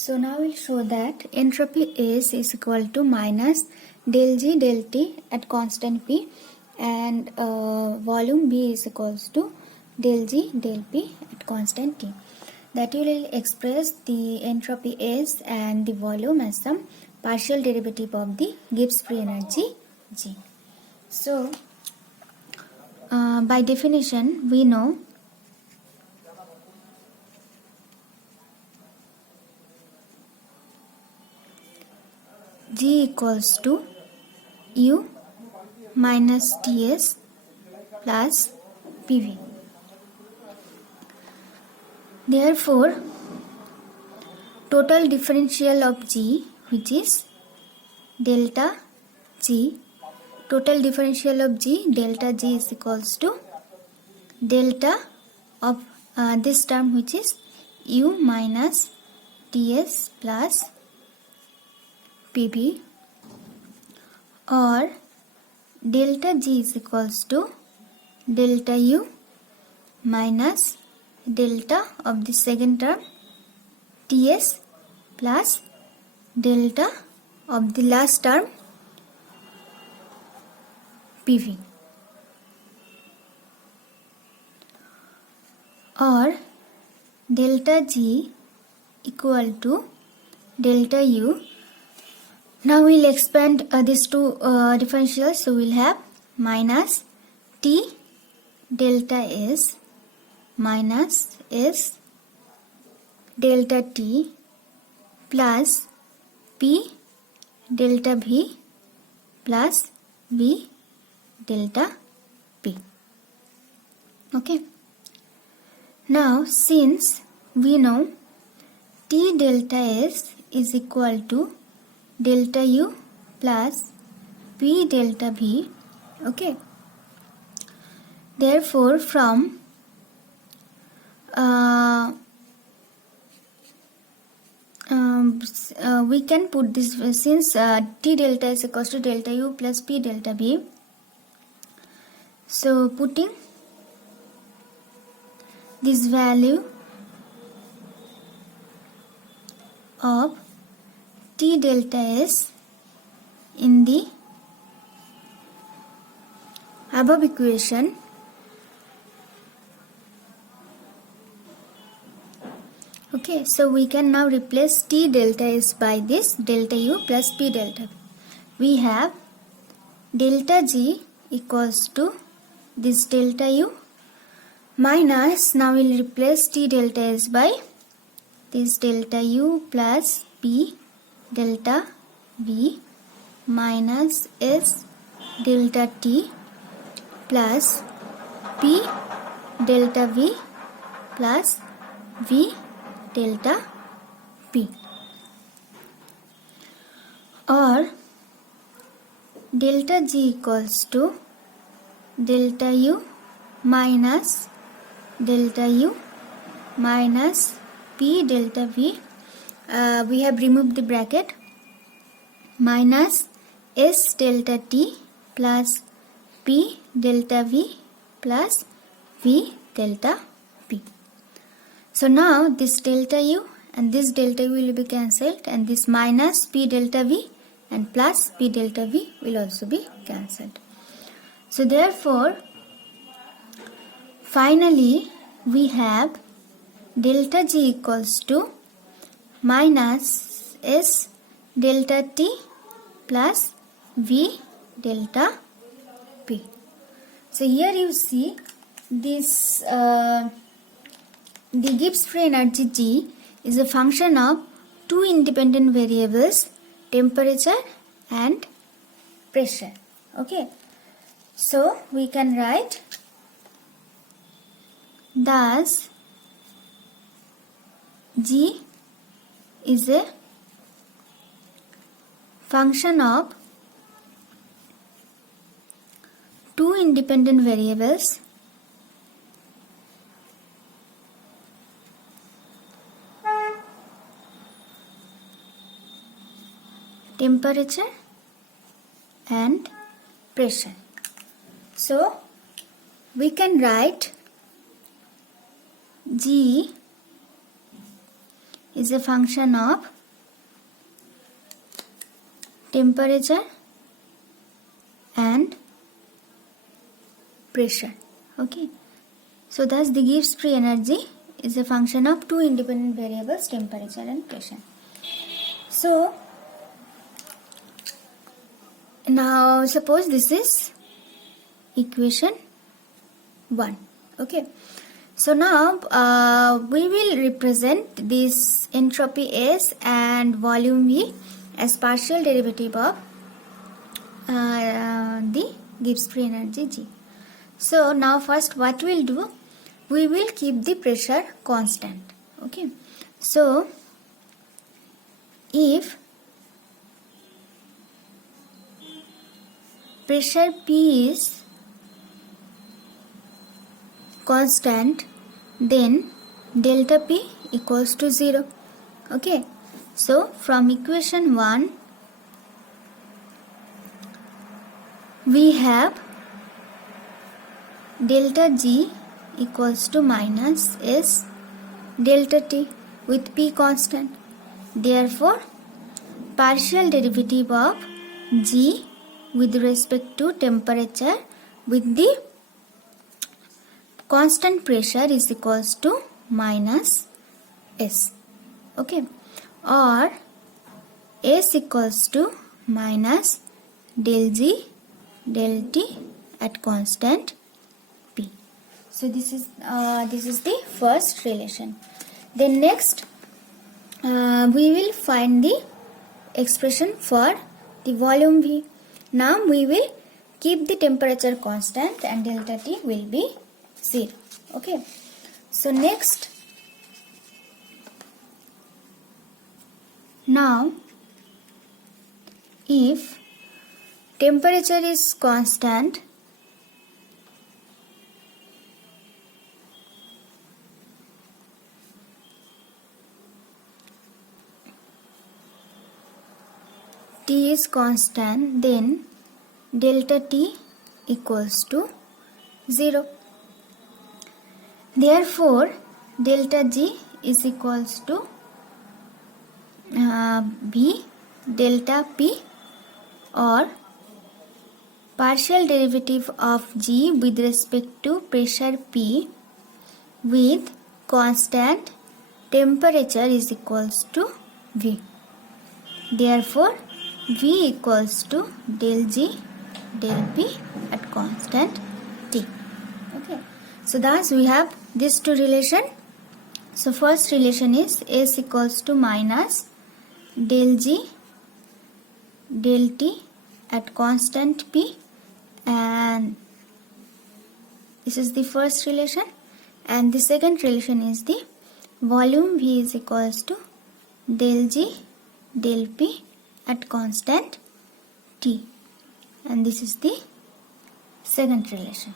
So now we'll show that entropy S is equal to minus del G del T at constant P, and volume B is equals to del G del P at constant T. That will express the entropy S and the volume as some partial derivative of the Gibbs free energy G. So by definition we know G equals to U minus Ts plus PV. Therefore, total differential of G, which is delta G, total differential of G, delta G is equals to delta of this term, which is U minus Ts plus PV, or delta G is equals to delta U minus delta of the second term Ts plus delta of the last term PV, or delta G equal to delta U. Now we'll expand these two differentials, so we'll have minus T delta S minus S delta T plus P delta V plus V delta P. Okay. Now since we know T delta S is equal to delta U plus P delta V, okay, therefore from we can put this, since T delta is equals to delta U plus P delta V, so putting this value of T delta S in the above equation, okay, so we can now replace T delta S by this delta U plus P delta. We have delta G equals to this delta U minus, now we will replace T delta S by this delta U plus P delta V minus S delta T plus P delta V plus V delta P, or delta G equals to delta U minus delta U minus P delta V, we have removed the bracket, minus S delta T plus P delta V plus V delta P. So now this delta U and this delta U will be cancelled, and this minus P delta V and plus P delta V will also be cancelled. So therefore finally we have delta G equals to minus S delta T plus V delta P. So here you see this the Gibbs free energy G is a function of two independent variables, temperature and pressure. Okay, so we can write thus G is a function of two independent variables, temperature and pressure. So we can write G is a function of temperature and pressure. Okay, so thus the Gibbs free energy is a function of two independent variables, temperature and pressure. So now suppose this is equation 1. Okay, so now we will represent this entropy S and volume V as partial derivative of the Gibbs free energy G. So now first what we'll do, we will keep the pressure constant. Okay, so if pressure P is constant, then delta P equals to 0. Okay, so from equation 1 we have delta G equals to minus S delta T with P constant. Therefore, partial derivative of G with respect to temperature with the constant pressure is equals to minus S. Okay, or S equals to minus del G del T at constant P. So this is the first relation. Then next we will find the expression for the volume V. Now we will keep the temperature constant and delta T will be 0. Okay, so next, now if temperature is constant, T is constant, then delta T equals to 0. Therefore, delta G is equals to B delta P, or partial derivative of G with respect to pressure P with constant temperature is equals to V. Therefore, V equals to del G del P at constant T. Okay, so thus we have these two relation. So first relation is S equals to minus del G del T at constant P, and this is the first relation, and the second relation is the volume V is equals to del G del P at constant T, and this is the second relation.